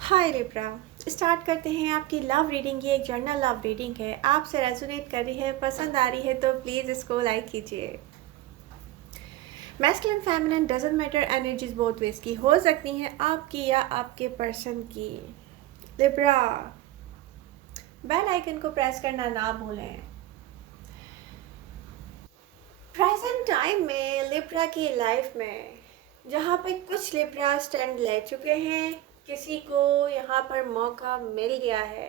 हाय Libra. Start करते हैं आपकी लव रीडिंग। ये एक जर्नल लव रीडिंग है। आपसे रेजोनेट कर रही है, पसंद आ रही है तो प्लीज़ इसको लाइक कीजिए। Masculine feminine doesn't matter, energies both ways की हो सकती हैं, आपकी या आपके पर्सन की। लिब्रा, बेल आइकन को प्रेस करना ना भूलें। प्रेजेंट टाइम में लिब्रा की लाइफ में जहाँ पे कुछ लिब्रा स्टैंड ले चुके हैं, किसी को यहाँ पर मौका मिल गया है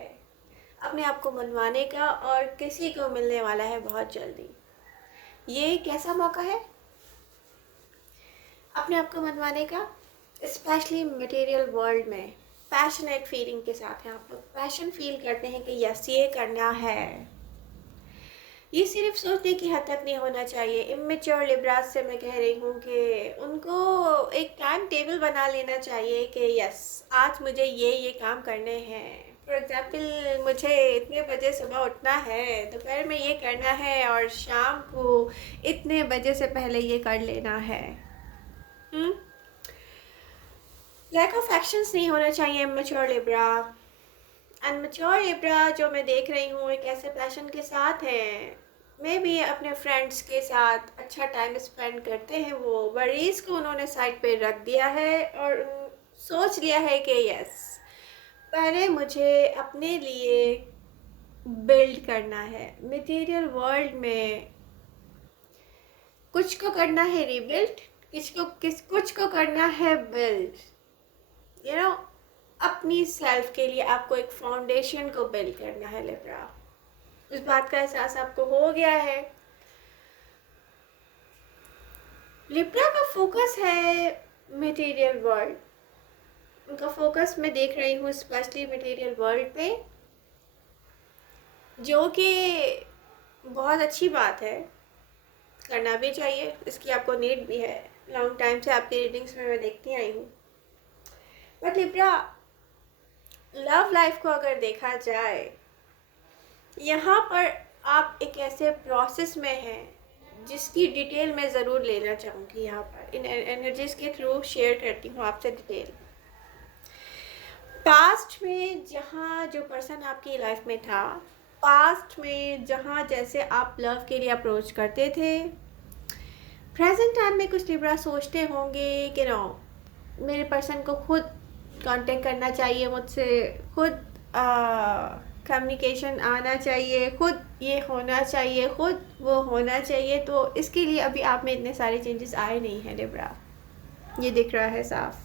अपने आप को मनवाने का, और किसी को मिलने वाला है बहुत जल्दी। ये कैसा मौका है अपने आप को मनवाने का? स्पेशली मटेरियल वर्ल्ड में पैशनेट फीलिंग के साथ हैं। आप लोग पैशन फील करते हैं कि यस ये करना है। ये सिर्फ सोचने की हद तक नहीं होना चाहिए। इमेच्योर लिब्रास से मैं कह रही हूँ कि उनको एक टाइम टेबल बना लेना चाहिए कि यस आज मुझे ये काम करने हैं। फॉर एग्ज़ाम्पल, मुझे इतने बजे सुबह उठना है, दोपहर में ये करना है, और शाम को इतने बजे से पहले ये कर लेना है। लैक ऑफ एक्शंस नहीं होना चाहिए immature Libra. And mature Libra जो मैं देख रही हूँ एक ऐसे पैशन के साथ हैं, मे भी अपने फ्रेंड्स के साथ अच्छा टाइम स्पेंड करते हैं। वो वरीज को उन्होंने साइड पे रख दिया है और सोच लिया है कि यस पहले मुझे अपने लिए बिल्ड करना है। मटेरियल वर्ल्ड में कुछ को करना है रिबिल्ड, कुछ को करना है बिल्ड। अपनी सेल्फ के लिए आपको एक फाउंडेशन को बिल्ड करना है लिब्रा। इस बात का एहसास आपको हो गया है। लिब्रा का फोकस है मटेरियल वर्ल्ड। उनका फोकस मैं देख रही हूँ स्पेशली मटेरियल वर्ल्ड पे, जो कि बहुत अच्छी बात है, करना भी चाहिए। इसकी आपको नीड भी है। लॉन्ग टाइम से आपकी रीडिंग्स में मैं देखती आई हूँ। बट लिब्रा, लव लाइफ को अगर देखा जाए, यहाँ पर आप एक ऐसे प्रोसेस में हैं जिसकी डिटेल मैं ज़रूर लेना चाहूँगी। यहाँ पर इन एनर्जीज के थ्रू शेयर करती हूँ आपसे डिटेल। पास्ट में जहाँ जो पर्सन आपकी लाइफ में था, पास्ट में जहाँ जैसे आप लव के लिए अप्रोच करते थे, प्रेजेंट टाइम में कुछ लिब्रा सोचते होंगे कि नो, मेरे पर्सन को खुद कांटेक्ट करना चाहिए मुझसे, खुद कम्युनिकेशन आना चाहिए, खुद ये होना चाहिए, खुद वो होना चाहिए। तो इसके लिए अभी आप में इतने सारे चेंजेस आए नहीं हैं लिब्रा, ये दिख रहा है साफ।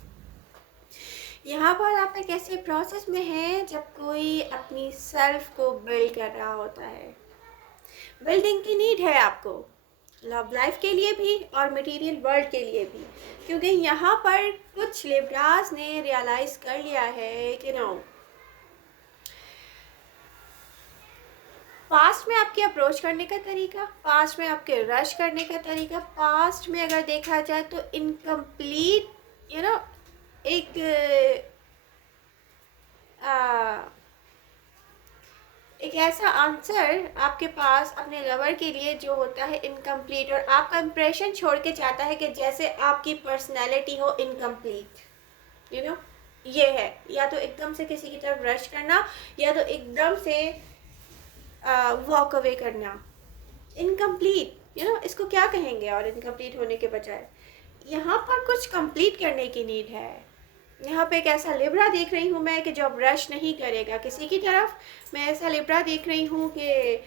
यहाँ पर आप एक ऐसे प्रोसेस में हैं जब कोई अपनी सेल्फ को बिल्ड कर रहा होता है। बिल्डिंग की नीड है आपको, लव लाइफ के लिए भी और मटेरियल वर्ल्ड के लिए भी, क्योंकि यहाँ पर कुछ लिब्रास ने रियलाइज़ कर लिया है कि नो, पास्ट में आपके अप्रोच करने का तरीका, पास्ट में आपके रश करने का तरीका, पास्ट में अगर देखा जाए तो इनकम्प्लीट एक एक ऐसा आंसर आपके पास अपने लवर के लिए जो होता है इनकम्प्लीट, और आपका इंप्रेशन छोड़ के चाहता है कि जैसे आपकी पर्सनैलिटी हो इनकम्प्लीट। ये है, या तो एकदम से किसी की तरफ रश करना, या तो एकदम से वॉक अवे करना। इनकम्प्लीट इसको क्या कहेंगे? और इनकम्प्लीट होने के बजाय यहाँ पर कुछ कंप्लीट करने की नीड है। यहाँ पे एक ऐसा लिब्रा देख रही हूँ मैं कि जो अब रश नहीं करेगा किसी की तरफ। मैं ऐसा लिब्रा देख रही हूँ कि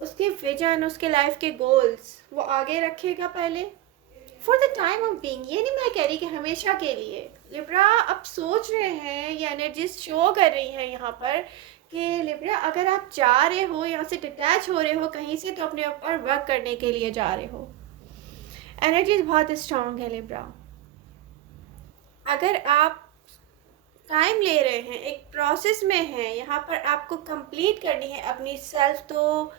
उसके विजन, उसके लाइफ के गोल्स वो आगे रखेगा पहले, for the time of being. ये नहीं मैं कह रही कि हमेशा के लिए। लिब्रा अब सोच रहे हैं, ये एनर्जीज शो कर रही हैं यहाँ पर कि लिब्रा अगर आप जा रहे हो, यहाँ से डिटैच हो रहे हो कहीं से, तो अपने ऊपर वर्क करने के लिए जा रहे हो। एनर्जीज बहुत स्ट्रांग है लिब्रा। अगर आप टाइम ले रहे हैं, एक प्रोसेस में हैं, यहाँ पर आपको कंप्लीट करनी है अपनी सेल्फ, तो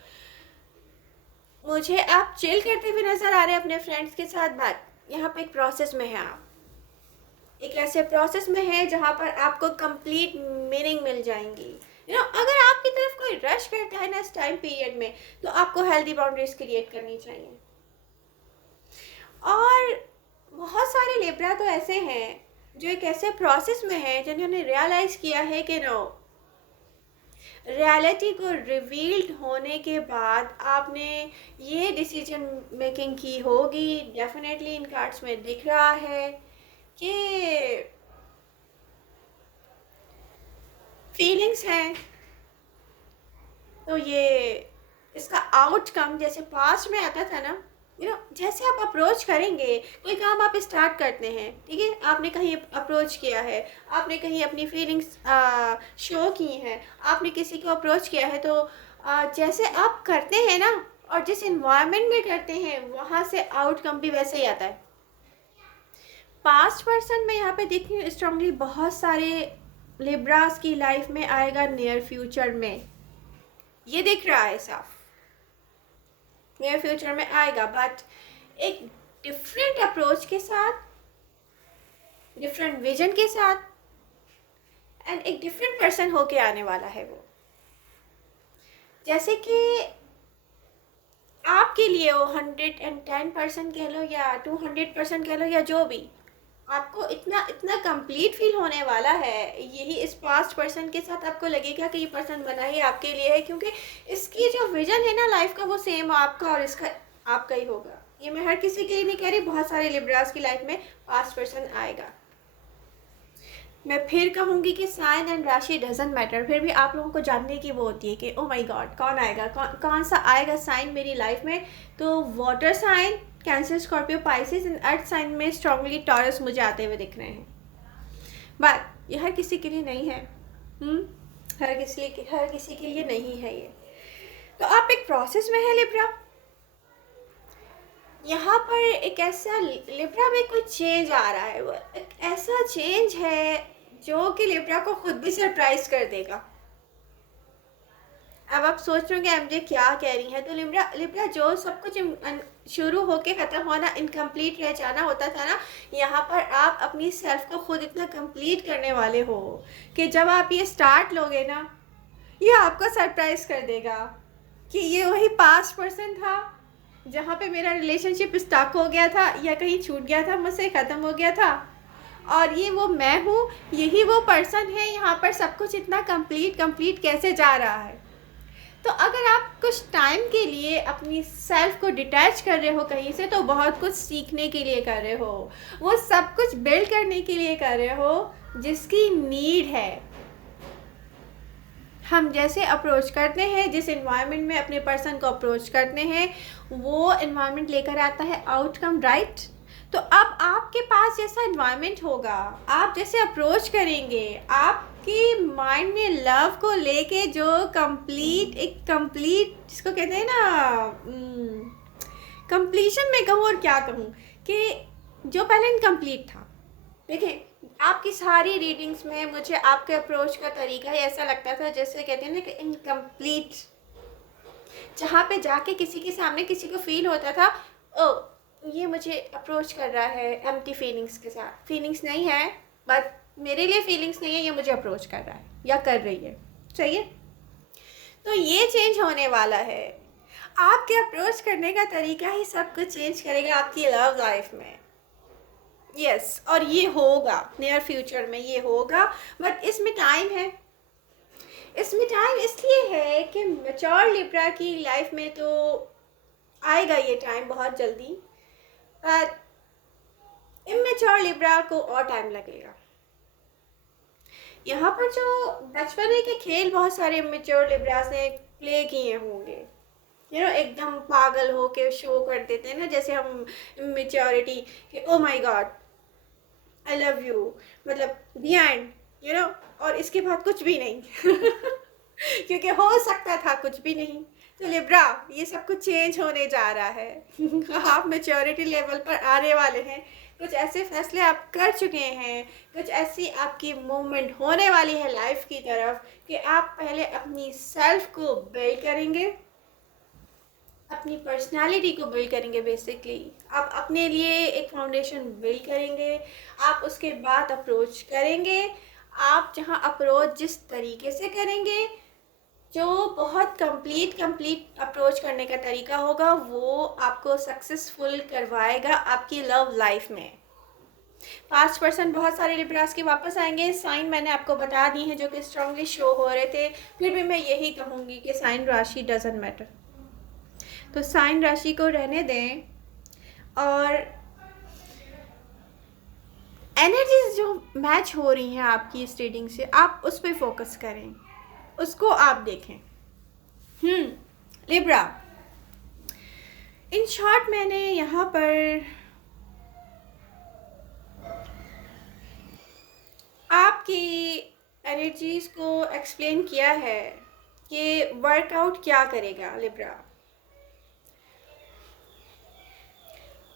मुझे आप चिल करते हुए नज़र आ रहे हैं अपने फ्रेंड्स के साथ। बात यहाँ पे एक प्रोसेस में है, आप एक ऐसे प्रोसेस में है जहाँ पर आपको कंप्लीट मीनिंग मिल जाएंगी। अगर आपकी तरफ कोई रश करता है ना इस टाइम पीरियड में, तो आपको हेल्दी बाउंड्रीज क्रिएट करनी चाहिए। और बहुत सारे लिब्रा तो ऐसे हैं जो एक ऐसे प्रोसेस में है जिन्होंने रियलाइज़ किया है कि नो, रियलिटी को रिवील्ड होने के बाद आपने ये डिसीजन मेकिंग की होगी। डेफिनेटली इन कार्ड्स में दिख रहा है कि फीलिंग्स हैं, तो ये इसका आउटकम जैसे पास्ट में आता था ना, जैसे आप अप्रोच करेंगे, कोई काम आप स्टार्ट करते हैं, ठीक है, आपने कहीं अप्रोच किया है, आपने कहीं अपनी फीलिंग्स शो की हैं, आपने किसी को अप्रोच किया है, तो जैसे आप करते हैं ना, और जिस इन्वायरमेंट में करते हैं वहाँ से आउटकम भी वैसे ही आता है। पास्ट पर्सन में यहाँ पे देख रही हूँ स्ट्रांगली, बहुत सारे लिब्रास की लाइफ में आएगा नियर फ्यूचर में, ये दिख रहा है साफ, नियर फ्यूचर में आएगा, बट एक डिफरेंट अप्रोच के साथ, डिफरेंट विजन के साथ, एंड एक डिफरेंट पर्सन होके आने वाला है वो। जैसे कि आपके लिए वो 110% कह लो या 200% कह लो या जो भी, आपको इतना इतना कंप्लीट फील होने वाला है, यही इस पास्ट पर्सन के साथ आपको लगेगा कि ये पर्सन बना ही आपके लिए है, क्योंकि इसकी जो विजन है ना लाइफ का, वो सेम आपका और इसका आपका ही होगा। ये मैं हर किसी के लिए नहीं कह रही, बहुत सारे लिब्रास की लाइफ में पास्ट पर्सन आएगा। मैं फिर कहूँगी कि साइन एंड राशि डजंट मैटर, फिर भी आप लोगों को जानने की वो होती है कि ओ माय गॉड कौन आएगा, कौन सा आएगा साइन मेरी लाइफ में। तो water sign Cancer, Scorpio, Pisces, and earth sign में स्ट्रांगली टॉरस मुझे आते हुए दिख रहे हैं, बट ये हर किसी के लिए नहीं है। हर किसी के लिए नहीं है ये। तो आप एक प्रोसेस में है लिब्रा, यहाँ पर एक ऐसा लिब्रा में कोई चेंज आ रहा है, वो एक ऐसा चेंज है जो कि लिब्रा को खुद भी सरप्राइज कर देगा। अब आप सोच रहे हो कि एमजे क्या कह रही है, तो लिब्रा लिब्रा जो सब कुछ शुरू होके ख़त्म होना, इनकम्प्लीट रह जाना होता था ना, यहाँ पर आप अपनी सेल्फ को खुद इतना कंप्लीट करने वाले हो कि जब आप ये स्टार्ट लोगे ना, ये आपको सरप्राइज कर देगा कि ये वही पास्ट पर्सन था जहाँ पे मेरा रिलेशनशिप स्टक हो गया था या कहीं छूट गया था, मुझसे ख़त्म हो गया था, और ये वो मैं हूँ, यही वो पर्सन है। यहाँ पर सब कुछ इतना कंप्लीट कैसे जा रहा है। तो अगर आप कुछ टाइम के लिए अपनी सेल्फ को डिटैच कर रहे हो कहीं से, तो बहुत कुछ सीखने के लिए कर रहे हो, वो सब कुछ बिल्ड करने के लिए कर रहे हो जिसकी नीड है। हम जैसे अप्रोच करते हैं, जिस इन्वायरमेंट में अपने पर्सन को अप्रोच करते हैं, वो इन्वायरमेंट लेकर आता है आउटकम, राइट। तो अब आपके पास जैसा इन्वायरमेंट होगा, आप जैसे अप्रोच करेंगे, आपके माइंड में लव को लेके जो कंप्लीट जिसको कहते हैं ना, कंप्लीशन में कहूँ और क्या कहूँ, कि जो पहले इनकम्प्लीट था। देखिए, आपकी सारी रीडिंग्स में मुझे आपके अप्रोच का तरीका ही ऐसा लगता था जैसे कहते हैं ना कि इनकम्प्लीट, जहाँ पे जाके किसी के सामने किसी को फील होता था, ओ ये मुझे अप्रोच कर रहा है एम्प्टी फीलिंग्स के साथ, फीलिंग्स नहीं है, बट मेरे लिए फीलिंग्स नहीं है, ये मुझे अप्रोच कर रहा है या कर रही है, सही है। तो ये चेंज होने वाला है, आपके अप्रोच करने का तरीका ही सब कुछ चेंज करेगा आपकी लव लाइफ में। यस, और ये होगा नियर फ्यूचर में, ये होगा, बट इसमें टाइम है। इसमें टाइम इसलिए है कि मैच्योर लिब्रा की लाइफ में तो आएगा ये टाइम बहुत जल्दी, पर इमेच्योर लिब्रा को और टाइम लगेगा। यहाँ पर जो बचपने के खेल बहुत सारे इमेच्योर लिब्रास ने प्ले किए होंगे, एकदम पागल हो के शो कर देते हैं ना, जैसे हम मेच्योरिटी कि oh my God I love you, मतलब दी एंड, और इसके बाद कुछ भी नहीं क्योंकि हो सकता था कुछ भी नहीं। तो लिब्रा, ये सब कुछ चेंज होने जा रहा है आप मेच्योरिटी लेवल पर आने वाले हैं, कुछ ऐसे फैसले आप कर चुके हैं, कुछ ऐसी आपकी मूवमेंट होने वाली है लाइफ की तरफ कि आप पहले अपनी सेल्फ को बिल्ड करेंगे, अपनी पर्सनालिटी को बिल्ड करेंगे। बेसिकली आप अपने लिए एक फाउंडेशन बिल्ड करेंगे, आप उसके बाद अप्रोच करेंगे। आप जहाँ अप्रोच जिस तरीके से करेंगे, जो बहुत कंप्लीट अप्रोच करने का तरीका होगा, वो आपको सक्सेसफुल करवाएगा आपकी लव लाइफ में। 5% बहुत सारे लिब्रास के वापस आएंगे। साइन मैंने आपको बता दी हैं जो कि स्ट्रांगली शो हो रहे थे, फिर भी मैं यही कहूँगी कि साइन राशि डजंट मैटर। तो साइन राशि को रहने दें और एनर्जीज जो मैच हो रही हैं आपकी इस रीडिंग से, आप उस पर फोकस करें, उसको आप देखें। लिब्रा, इन शॉर्ट मैंने यहाँ पर आपकी एनर्जीज को एक्सप्लेन किया है कि वर्कआउट क्या करेगा। लिब्रा,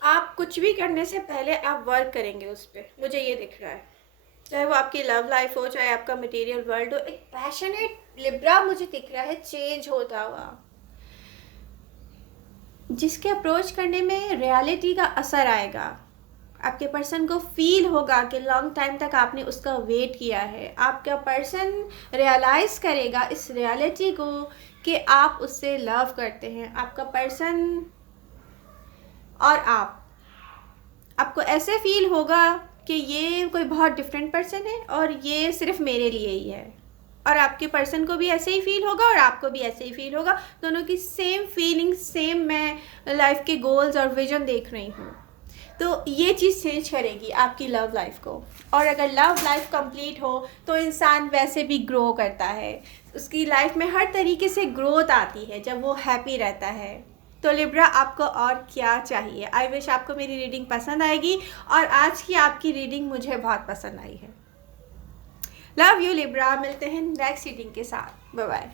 आप कुछ भी करने से पहले आप वर्क करेंगे उस पर, मुझे ये दिख रहा है, चाहे वो आपकी लव लाइफ हो, चाहे आपका मटेरियल वर्ल्ड हो। एक पैशनेट लिब्रा मुझे दिख रहा है चेंज होता हुआ, जिसके अप्रोच करने में रियलिटी का असर आएगा। आपके पर्सन को फील होगा कि लॉन्ग टाइम तक आपने उसका वेट किया है। आपका पर्सन रियलाइज़ करेगा इस रियलिटी को कि आप उससे लव करते हैं। आपका पर्सन और आपको ऐसे फील होगा कि ये कोई बहुत डिफरेंट पर्सन है और ये सिर्फ मेरे लिए ही है, और आपके पर्सन को भी ऐसे ही फील होगा और आपको भी ऐसे ही फील होगा। दोनों की सेम फीलिंग, सेम मैं लाइफ के गोल्स और विजन देख रही हूँ। तो ये चीज़ चेंज करेगी आपकी लव लाइफ को। और अगर लव लाइफ कंप्लीट हो तो इंसान वैसे भी ग्रो करता है, उसकी लाइफ में हर तरीके से ग्रोथ आती है जब वो हैप्पी रहता है। तो लिब्रा, आपको और क्या चाहिए? आई विश आपको मेरी रीडिंग पसंद आएगी, और आज की आपकी रीडिंग मुझे बहुत पसंद आई है। लव यू लिब्रा, मिलते हैं नेक्स्ट रीडिंग के साथ। Bye bye.